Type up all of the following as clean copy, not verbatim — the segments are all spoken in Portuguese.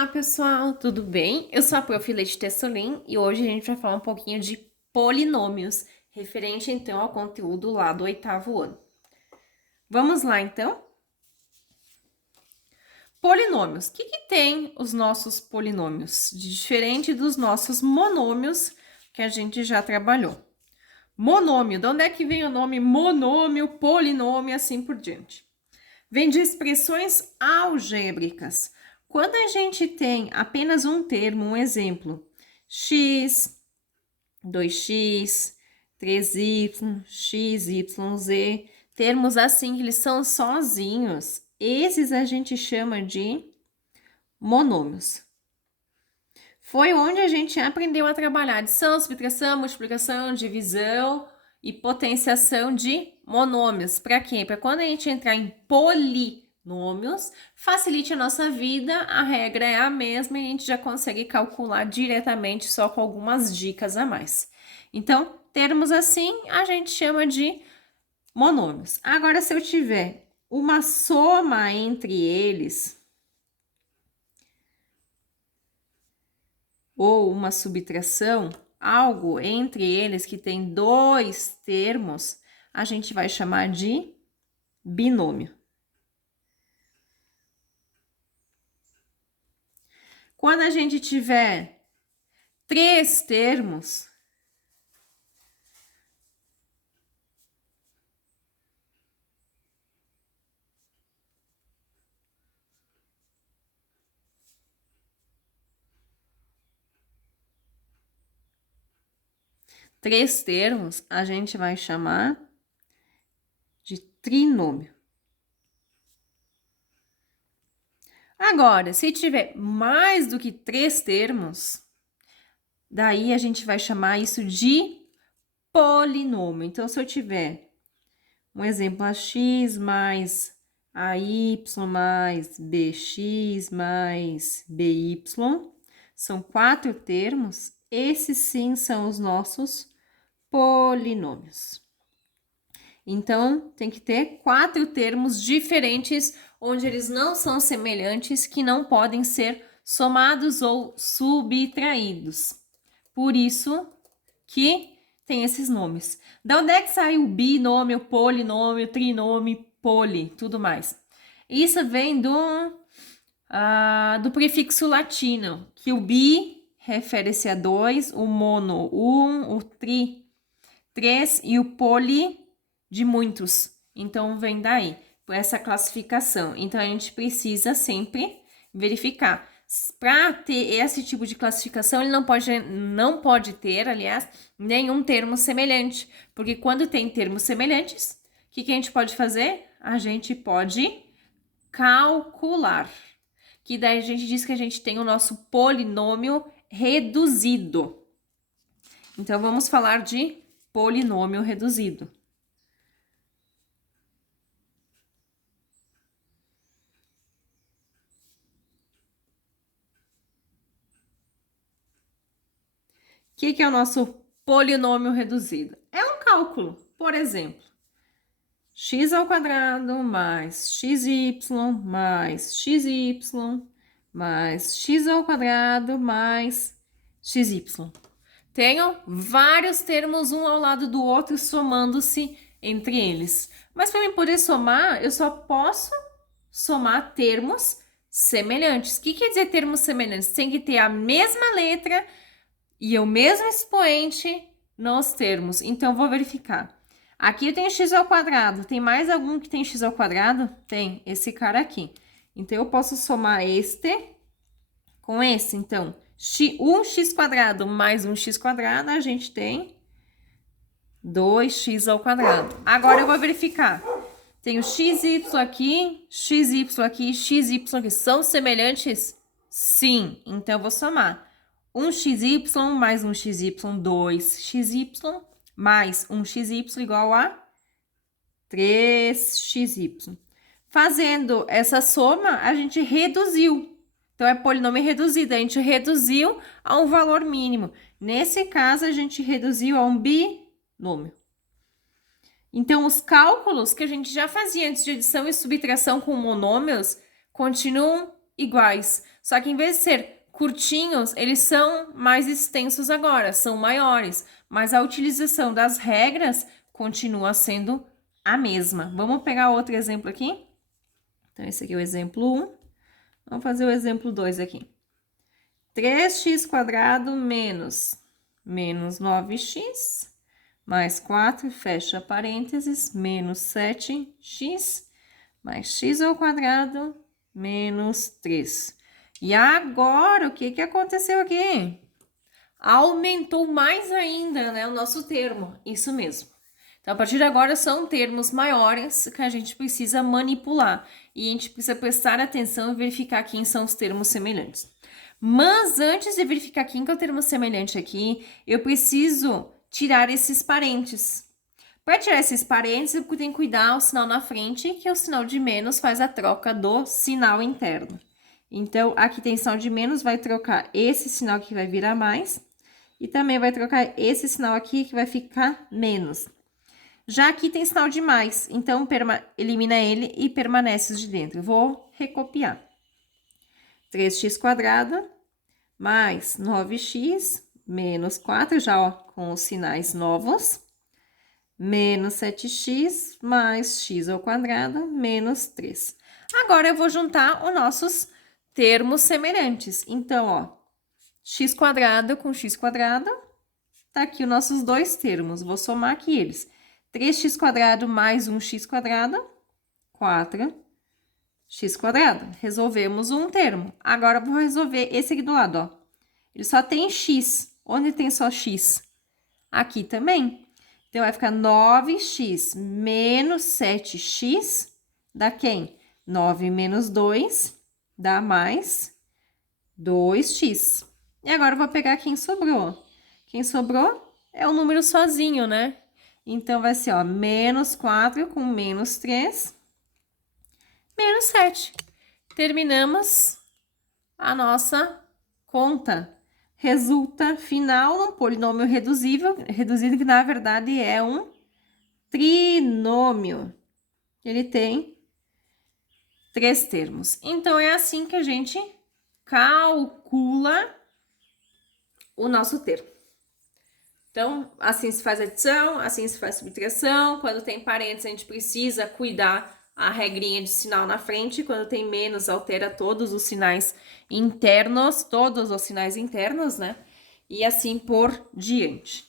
Olá, pessoal, tudo bem? Eu sou a Prof. Leite Tessolin e hoje a gente vai falar um pouquinho de polinômios, referente então ao conteúdo lá do 8º ano. Vamos lá, então? Polinômios. O que tem os nossos polinômios? Diferente dos nossos monômios que a gente já trabalhou. Monômio, de onde é que vem o nome monômio, polinômio e assim por diante? Vem de expressões algébricas. Quando a gente tem apenas um termo, um exemplo, x, 2x, 3y, x, y, z, termos assim que eles são sozinhos, esses a gente chama de monômios. Foi onde a gente aprendeu a trabalhar adição, subtração, multiplicação, divisão e potenciação de monômios. Para quê? Para quando a gente entrar em polinômios, facilite a nossa vida, a regra é a mesma e a gente já consegue calcular diretamente só com algumas dicas a mais. Então, termos assim, a gente chama de monômios. Agora, se eu tiver uma soma entre eles, ou uma subtração, algo entre eles que tem dois termos, a gente vai chamar de binômio. Quando a gente tiver três termos, a gente vai chamar de trinômio. Agora, se tiver mais do que três termos, daí a gente vai chamar isso de polinômio. Então, se eu tiver um exemplo, ax mais AY mais BX mais BY, são 4 termos, esses sim são os nossos polinômios. Então, tem que ter 4 termos diferentes, onde eles não são semelhantes, que não podem ser somados ou subtraídos. Por isso que tem esses nomes. Da onde é que saiu binômio, polinômio, trinômio, poli, tudo mais? Isso vem do prefixo latino, que o bi refere-se a 2, o mono, 1, o tri, 3 e o poli de muitos. Então, vem daí, por essa classificação. Então, a gente precisa sempre verificar. Para ter esse tipo de classificação, ele não pode ter, aliás, nenhum termo semelhante. Porque quando tem termos semelhantes, o que a gente pode fazer? A gente pode calcular. Que daí a gente diz que a gente tem o nosso polinômio reduzido. Então, vamos falar de polinômio reduzido. O que é o nosso polinômio reduzido? É um cálculo, por exemplo, x² mais xy mais xy mais x² mais xy. Tenho vários termos um ao lado do outro somando-se entre eles. Mas para eu poder somar, eu só posso somar termos semelhantes. O que quer dizer termos semelhantes? Tem que ter a mesma letra e o mesmo expoente nos termos. Então, vou verificar. Aqui eu tenho x². Tem mais algum que tem x²? Tem, esse cara aqui. Então, eu posso somar este com esse. Então, 1x² mais 1x², a gente tem 2x². Agora, eu vou verificar. Tenho xy aqui, xy aqui, xy aqui. São semelhantes? Sim. Então, eu vou somar. 1xy mais 1xy, 2xy, mais 1xy igual a 3xy. Fazendo essa soma, a gente reduziu. Então, é polinômio reduzido. A gente reduziu a um valor mínimo. Nesse caso, a gente reduziu a um binômio. Então, os cálculos que a gente já fazia antes de adição e subtração com monômios continuam iguais. Só que em vez de ser curtinhos, eles são mais extensos agora, são maiores. Mas a utilização das regras continua sendo a mesma. Vamos pegar outro exemplo aqui? Então, esse aqui é o exemplo 1. Vamos fazer o exemplo 2 aqui. 3x² menos 9x, mais 4, fecha parênteses, menos 7x, mais x² menos 3. E agora, o que aconteceu aqui? Aumentou mais ainda, né, o nosso termo. Isso mesmo. Então, a partir de agora, são termos maiores que a gente precisa manipular. E a gente precisa prestar atenção e verificar quem são os termos semelhantes. Mas, antes de verificar quem que é o termo semelhante aqui, eu preciso tirar esses parênteses. Para tirar esses parênteses, eu tenho que cuidar o sinal na frente, que é o sinal de menos, faz a troca do sinal interno. Então, aqui tem sinal de menos, vai trocar esse sinal que vai virar mais. E também vai trocar esse sinal aqui, que vai ficar menos. Já aqui tem sinal de mais, então elimina ele e permanece os de dentro. Eu vou recopiar. 3x² mais 9x menos 4, já ó, com os sinais novos, menos 7x mais x² menos 3. Agora, eu vou juntar os nossos termos semelhantes. Então, ó, x² com x², tá aqui os nossos dois termos. Vou somar aqui eles. 3x² mais 1x², 4x². Resolvemos um termo. Agora, eu vou resolver esse aqui do lado, ó. Ele só tem x. Onde tem só x? Aqui também. Então, vai ficar 9x menos 7x dá quem? 9 menos 2 dá mais 2x. E agora, eu vou pegar quem sobrou. Quem sobrou é o número sozinho, né? Então, vai ser, ó, menos 4 com menos 3, menos 7. Terminamos a nossa conta. Resulta final num polinômio reduzido, que na verdade é um trinômio. Ele tem 3 termos. Então, é assim que a gente calcula o nosso termo. Então, assim se faz adição, assim se faz subtração. Quando tem parênteses, a gente precisa cuidar a regrinha de sinal na frente. Quando tem menos, altera todos os sinais internos, né? E assim por diante.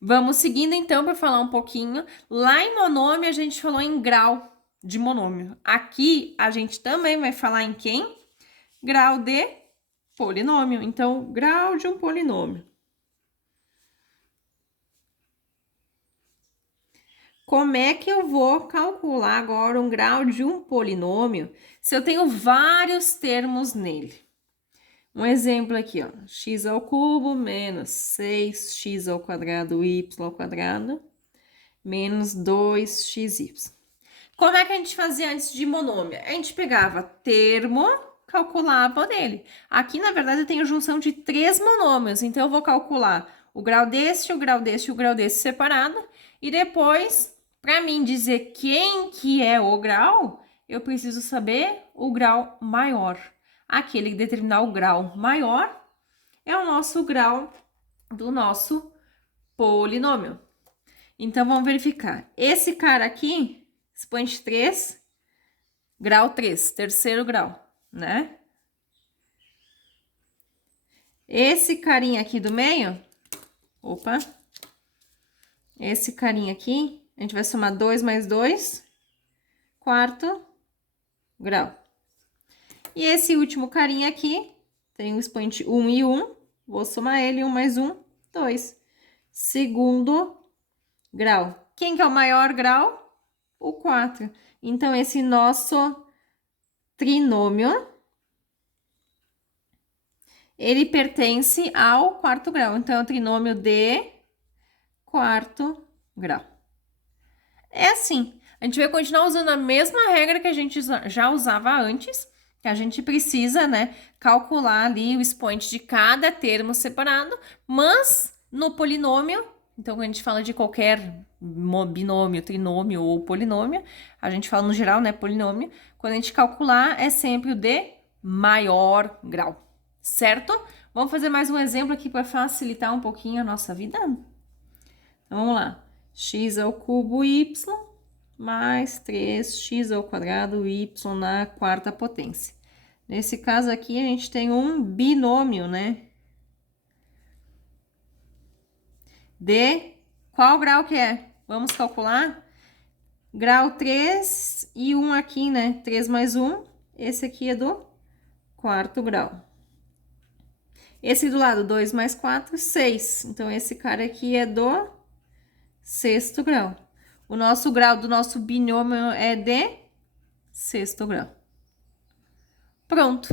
Vamos seguindo, então, para falar um pouquinho. Lá em monômio, a gente falou em grau de monômio. Aqui, a gente também vai falar em quem? Grau de polinômio. Então, grau de um polinômio. Como é que eu vou calcular agora um grau de um polinômio se eu tenho vários termos nele? Um exemplo aqui, ó, x² menos 6x² y² menos 2xy. Como é que a gente fazia antes de monômio? A gente pegava termo, calculava nele. Aqui, na verdade, eu tenho junção de 3 monômios, então eu vou calcular o grau deste, o grau deste e o grau deste separado, e depois, para mim dizer quem que é o grau, eu preciso saber o grau maior. Aquele que determinar o grau maior é o nosso grau do nosso polinômio. Então, vamos verificar. Esse cara aqui, expoente 3, grau 3, terceiro grau, né? Esse carinha aqui do meio, esse carinha aqui, a gente vai somar 2 mais 2, quarto grau. E esse último carinha aqui, tem o expoente 1 e 1, vou somar ele, 1 mais 1, 2. Segundo grau. Quem que é o maior grau? O 4. Então, esse nosso trinômio, ele pertence ao quarto grau. Então, é o trinômio de quarto grau. É assim, a gente vai continuar usando a mesma regra que a gente já usava antes, que a gente precisa, né, calcular ali o expoente de cada termo separado, mas no polinômio, então quando a gente fala de qualquer binômio, trinômio ou polinômio, a gente fala no geral, né, polinômio, quando a gente calcular é sempre o de maior grau, certo? Vamos fazer mais um exemplo aqui para facilitar um pouquinho a nossa vida? Então, vamos lá. X ao cubo y mais 3x ao quadrado y na quarta potência. Nesse caso aqui, a gente tem um binômio, né? De qual grau que é? Vamos calcular? Grau 3 e 1 aqui, né? 3 mais 1, esse aqui é do quarto grau. Esse do lado, 2 mais 4, 6. Então, esse cara aqui é do sexto grau. O nosso grau do nosso binômio é de sexto grau. Pronto,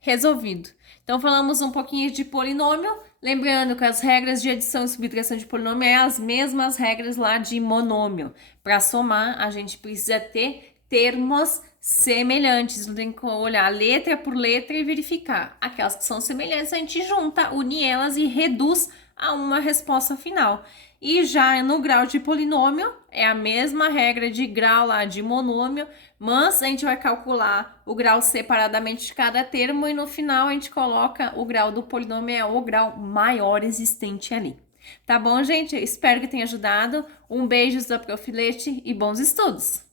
resolvido. Então, falamos um pouquinho de polinômio, lembrando que as regras de adição e subtração de polinômio é as mesmas regras lá de monômio. Para somar, a gente precisa ter termos semelhantes, tem que olhar letra por letra e verificar. Aquelas que são semelhantes, a gente junta, une elas e reduz a uma resposta final. E já no grau de polinômio, é a mesma regra de grau lá de monômio, mas a gente vai calcular o grau separadamente de cada termo e no final a gente coloca o grau do polinômio, é o grau maior existente ali. Tá bom, gente? Espero que tenha ajudado. Um beijo da Profilete e bons estudos!